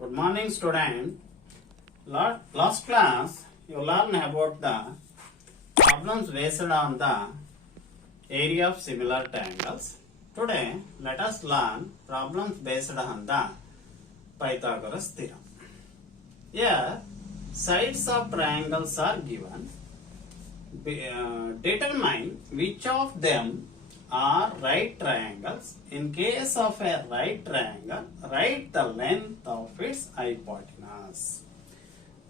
Good morning, student. Last class you learned about the problems based on the area of similar triangles. Today let us learn problems based on the Pythagoras theorem. Here sides of triangles are given. Determine which of them are right triangles. In case of a right triangle, write the length of its hypotenuse.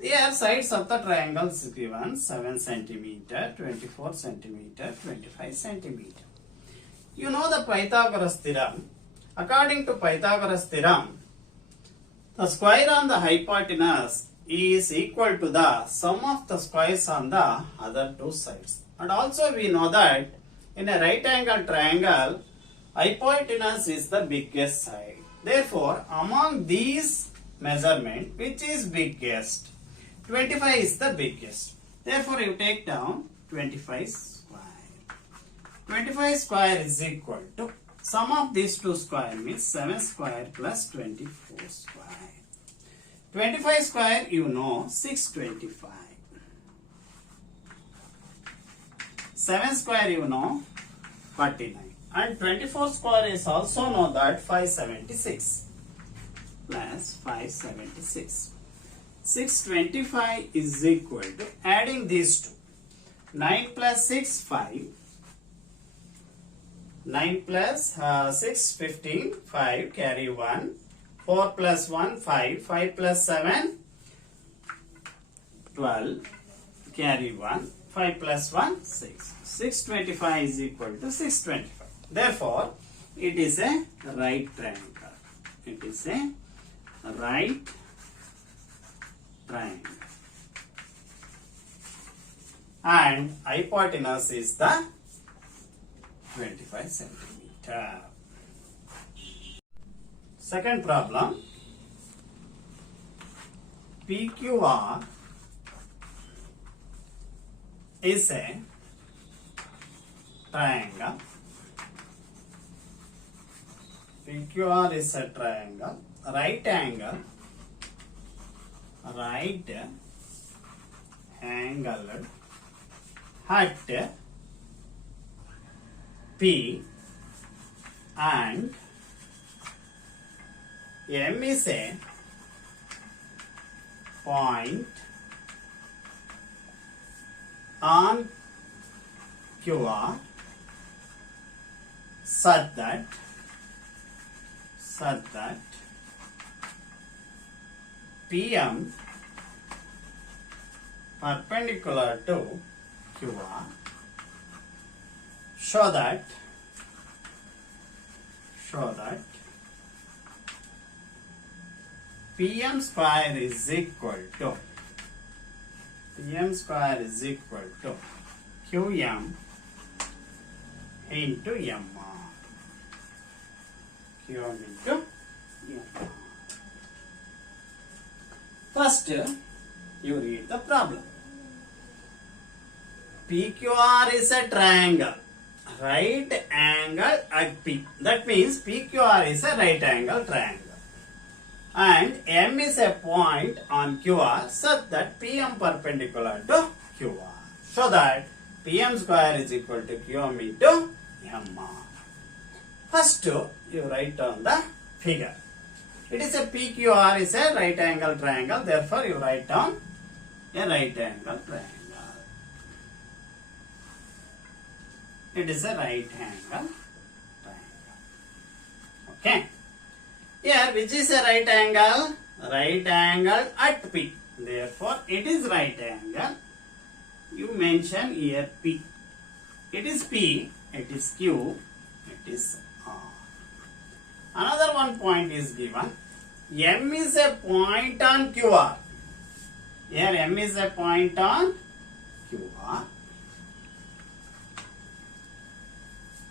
Here sides of the triangles is given 7 centimeter, 24 centimeter, 25 centimeter. You know the Pythagoras theorem. According to Pythagoras theorem, the square on the hypotenuse is equal to the sum of the squares on the other two sides. And also we know that in a right angle triangle, hypotenuse is the biggest side. Therefore, among these measurement, which is biggest? 25 is the biggest. Therefore, you take down 25 square. 25 square is equal to sum of these two square means 7 square plus 24 square. 25 square you know 625. 7 square you know 49. And 24 square is also know that 576 plus 576. 625 is equal to adding these two. 9 plus 6 5. 9 plus 6 15 5 carry 1. 4 plus 1 5. 5 plus 7 12 carry 1. 5 plus 1 6. 625 is equal to 625. Therefore, it is a right triangle. It is a right triangle. And hypotenuse is the 25 centimeter. Second problem. PQR is a triangle. PQR is a triangle. Right angle at P and M is a point on QR such that PM perpendicular to QR, show that PM square is equal to QM into MR. QM into MR. First, you read the problem. PQR is a triangle. Right angle at P. That means PQR is a right angle triangle. And M is a point on QR such that PM perpendicular to QR. So that PM square is equal to QM into MR. First, you write down the figure. It is a PQR is a right angle triangle. Therefore, you write down a right angle triangle. It is a right angle triangle. Okay. Here, which is a right angle? Right angle at P. Therefore, it is right angle. You mention here P. It is P, it is Q, it is R. Another one point is given. M is a point on QR. Here M is a point on QR.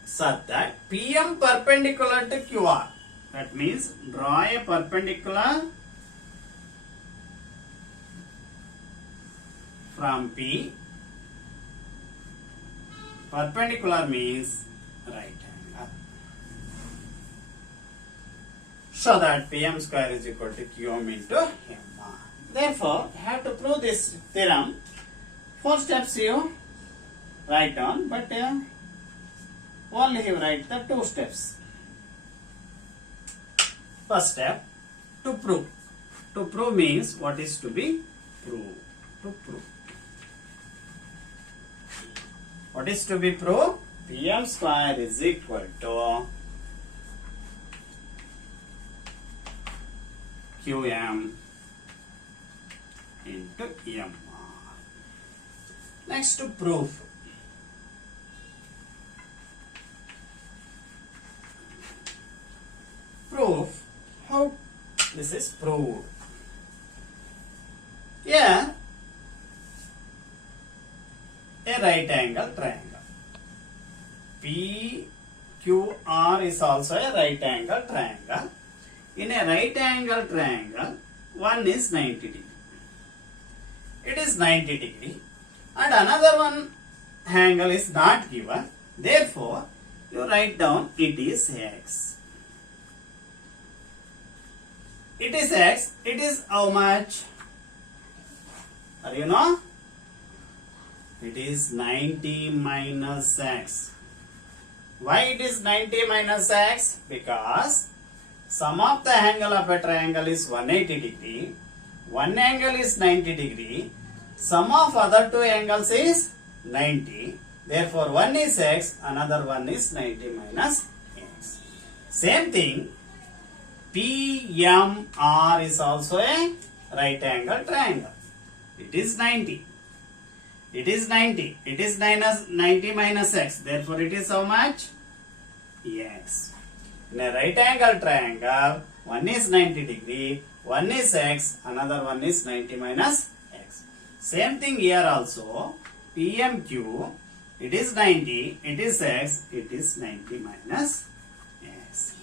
Such that PM perpendicular to QR. That means draw a perpendicular from P. Perpendicular means right angle. so that Pm square is equal to Qm into Mr. Therefore, you have to prove this theorem. 4 steps you write down, but only you write the 2 steps. First step, to prove. To prove means what is to be proved. To prove. What is to be proved? Pm square is equal to Qm into Mr. Next, to prove. Proof. How this is proved? Here, a right angle triangle. PQR is also a right angle triangle. In a right angle triangle, one is 90 degree. It is 90 degree. And another one angle is not given. Therefore, you write down it is X. It is X. It is how much? Are you know? It is 90 minus X. Why it is 90 minus X? Because sum of the angle of a triangle is 180 degree. One angle is 90 degree. Sum of other two angles is 90. Therefore, one is X, another one is 90 minus X. Same thing, PMR is also a right angle triangle. It is 90. It is 90. It is 90 minus X. Therefore, it is how much? X. In a right angle triangle, one is 90 degree, one is X, another one is 90 minus X. Same thing here also. PMQ, it is 90, it is X, it is 90 minus X.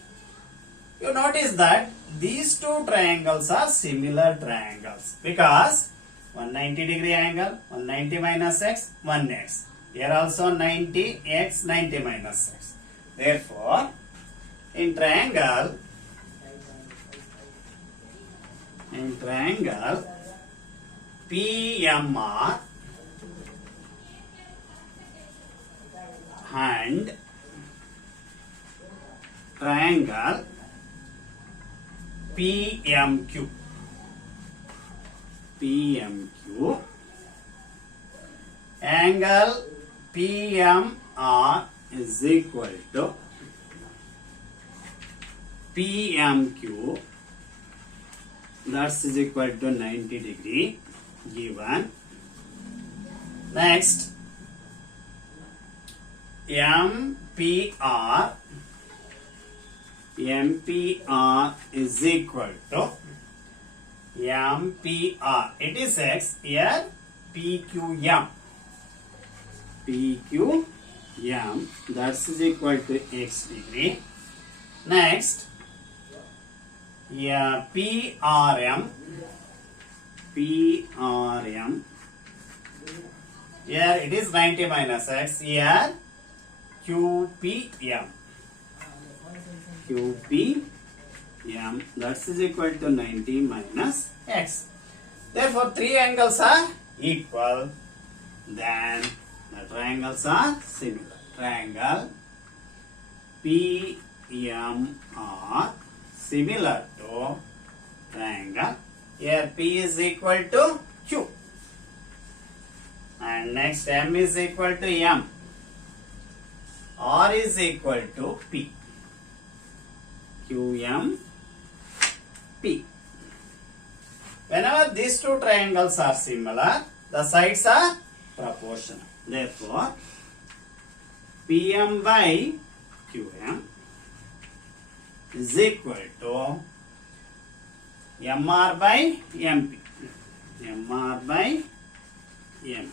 You notice that these two triangles are similar triangles because 190 degree angle, 190 minus X, 1X. Here also 90 X, 90 minus X. Therefore, in triangle PMR and triangle PMQ. Angle PMR is equal to PMQ, that is equal to 90 degree given. Next, MPR is equal to MPR. It is X. Here PQM. That is equal to X degree. Next, PRM. Here it is 90 minus X. Here QPM. That is equal to 90 minus X. Therefore, three angles are equal. Then the triangles are similar. Triangle PMR similar to triangle. Here P is equal to Q. And next M is equal to M. R is equal to P. QM P. Whenever these two triangles are similar, the sides are proportional. Therefore, PM by QM is equal to MR by MP. MR by MP.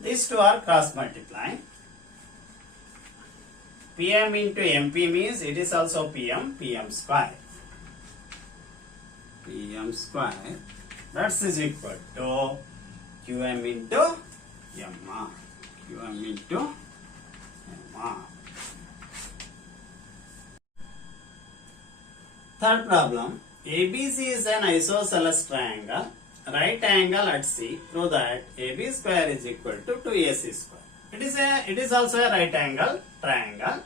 These two are cross multiplying. PM into MP means it is also PM square. PM square, that is equal to QM into MR. QM into MR. Third problem. ABC is an isosceles triangle. Right angle at C. Prove that AB square is equal to 2AC square. It is also a right angle triangle.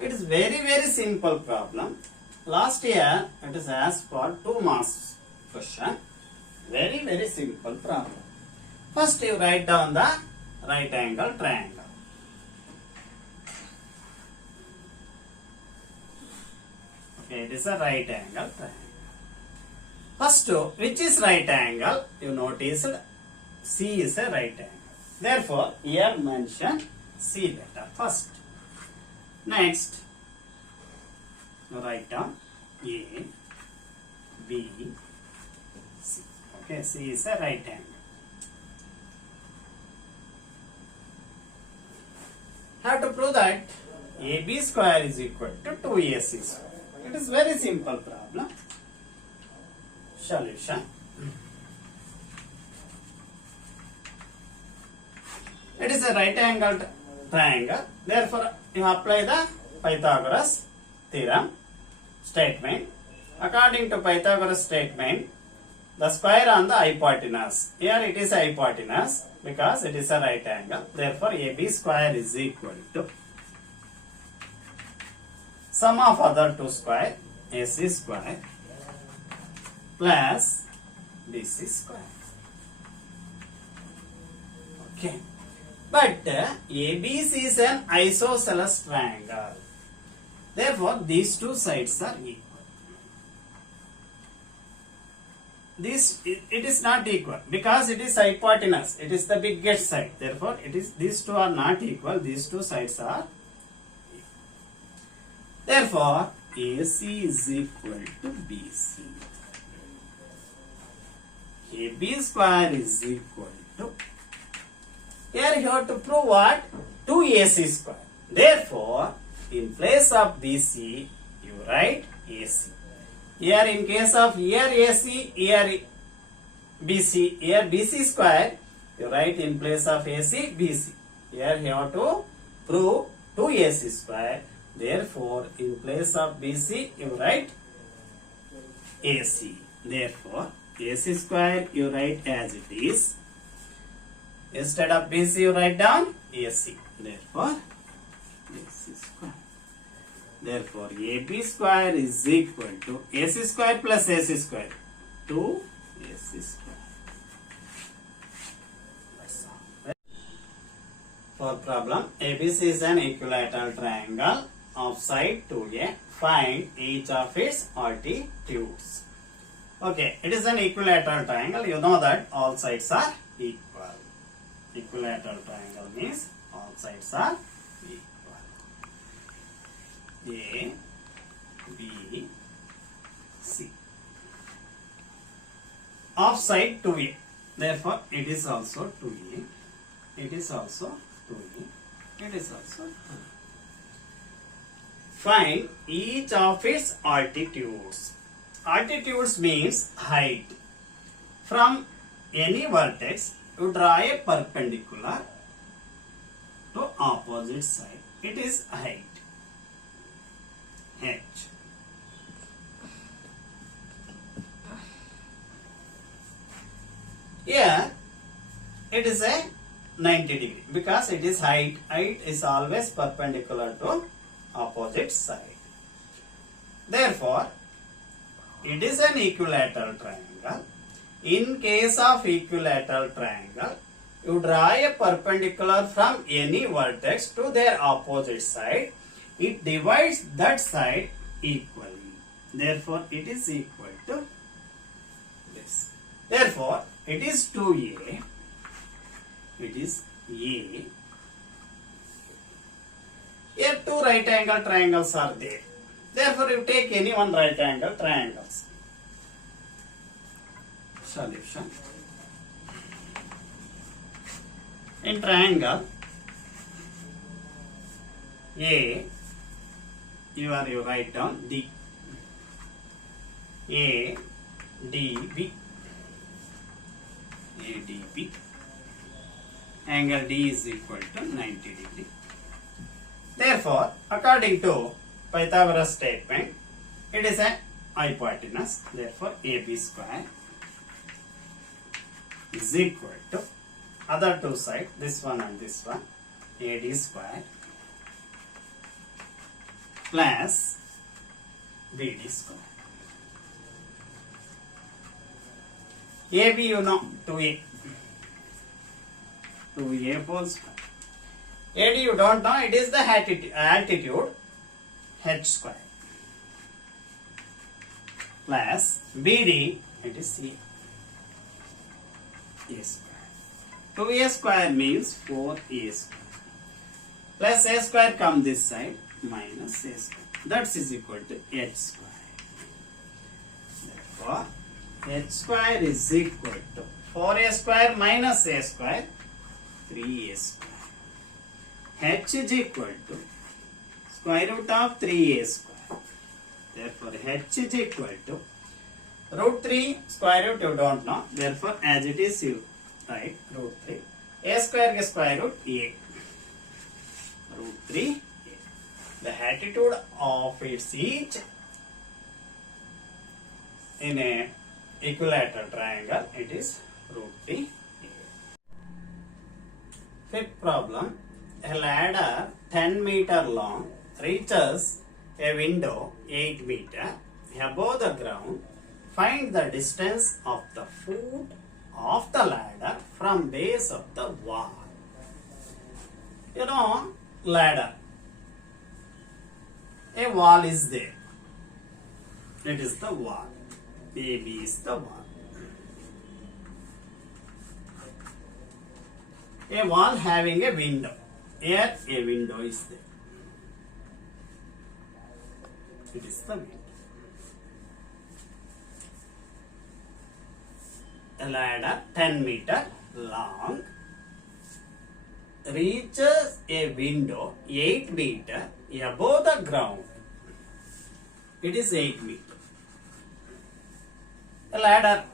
It is very simple problem. Last year it is asked for 2 marks question. Very simple problem. First you write down the right angle triangle. Okay, it is a right angle triangle. First, which is right angle? You noticed C is a right angle. Therefore, here mention C letter first. Next, you write down A, B, C. Okay, C is a right angle. Have to prove that AB square is equal to 2AC square. It is very simple problem. Solution. It is a right angle triangle. Therefore, you apply the Pythagoras theorem statement. According to Pythagoras statement, the square on the hypotenuse. Here it is a hypotenuse because it is a right angle. Therefore, AB square is equal to sum of other two square, AC square plus BC square. Okay. But ABC is an isosceles triangle. Therefore, these two sides are equal. It is not equal because it is hypotenuse. It is the biggest side. Therefore, these two are not equal. These two sides are equal. Therefore, AC is equal to BC. AB square is equal to. Here you have to prove what? 2AC square. Therefore, in place of BC, you write AC. Here in case of here AC, here BC, here BC square, you write in place of AC, BC. Here you have to prove 2AC square. Therefore, in place of BC, you write AC. Therefore, AC square you write as it is. Instead of BC, you write down AC. Therefore, AC square. Therefore, AB square is equal to AC square plus AC square. 2 AC square. That's all. For problem, ABC is an equilateral triangle of side 2A. Find each of its altitudes. Okay, it is an equilateral triangle. You know that all sides are equal. Equilateral triangle means all sides are equal. A, B, C. Of side 2A. Therefore, it is also 2A. It is also 2A. It is also 2A. Find each of its altitudes. Altitudes means height. From any vertex, you draw a perpendicular to opposite side. It is height. H. Here, it is a 90 degree because it is height. Height is always perpendicular to opposite side. Therefore, it is an equilateral triangle. In case of equilateral triangle, you draw a perpendicular from any vertex to their opposite side. It divides that side equally. Therefore, it is equal to this. Therefore, it is 2A. It is A. Here two right angle triangles are there. Therefore, you take any one right angle triangles. Solution. In triangle A, you write down D. A, D, B. A, D, B. angle D is equal to 90 degree. Therefore, according to Pythagoras statement, it is a hypotenuse. Therefore, AB square is equal to other two sides, this one and this one, AD square plus BD square. AB you know, 2A. 2A whole square. AD you don't know, it is the altitude h square plus BD, it is A. A square. 2A square means 4A square plus A square come this side minus A square. That is equal to h square. Therefore, h square is equal to 4A square minus A square, 3A square. H is equal to square root of 3A square. Therefore, H is equal to root 3 square root you don't know. Therefore, as it is you write root 3. A square is square root A. Root 3 A. The altitude of its each in a equilateral triangle, it is root 3 A. Fifth problem. A ladder 10-meter long reaches a window 8 meter above the ground. Find the distance of the foot of the ladder from base of the wall. You know, ladder. A wall is there. It is the wall. AB is the wall. A wall having a window. Here a window is there. It is the window. A ladder 10 meter long reaches a window 8 meter above the ground. It is 8 meter. A ladder.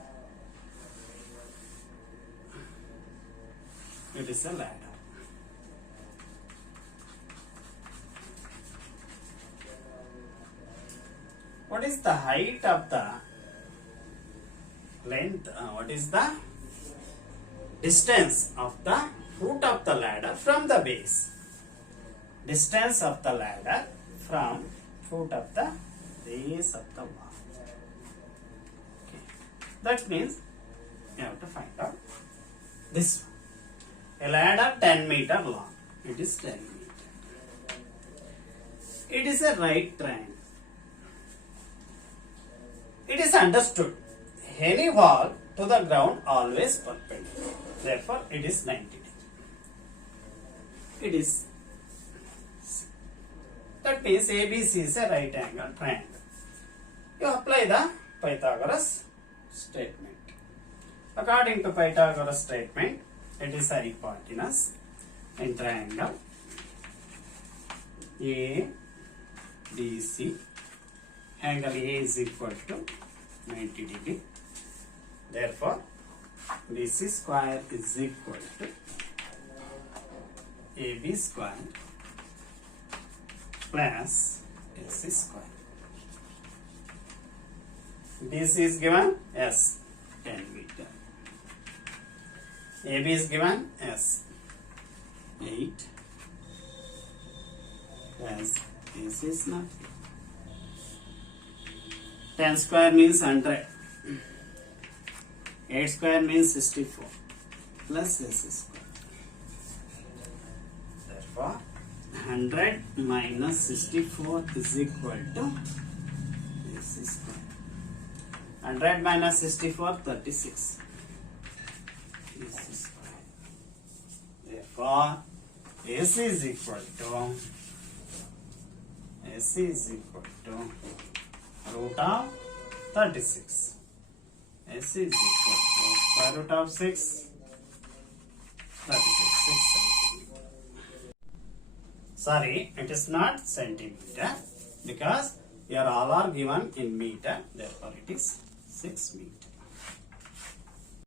It is a ladder. What is the height of the length? What is the distance of the foot of the ladder from the base? Distance of the ladder from foot of the base of the wall. Okay. That means you have to find out this one. A ladder 10 meter long. It is 10 meter. It is a right triangle. It is understood any wall to the ground always perpendicular. Therefore, it is 90 degree. It is C. That means ABC is a right angle triangle. You apply the Pythagoras statement. According to Pythagoras statement, it is a hypotenuse in triangle ABC. Angle A is equal to 90 degree. Therefore, BC square is equal to AB square plus AC square. BC is given as 10 meter. AB is given as 8 plus AC is not. 10 square means 100. 8 square means 64 plus AC square. Therefore, 100 minus 64 is equal to AC square. 100 minus 64, 36. AC square. Therefore, AC is equal to root of 36. AC is equal to square root of 6, 36, 6 centimeter. Sorry, it is not centimeter because here all are given in meter, therefore it is 6 meter.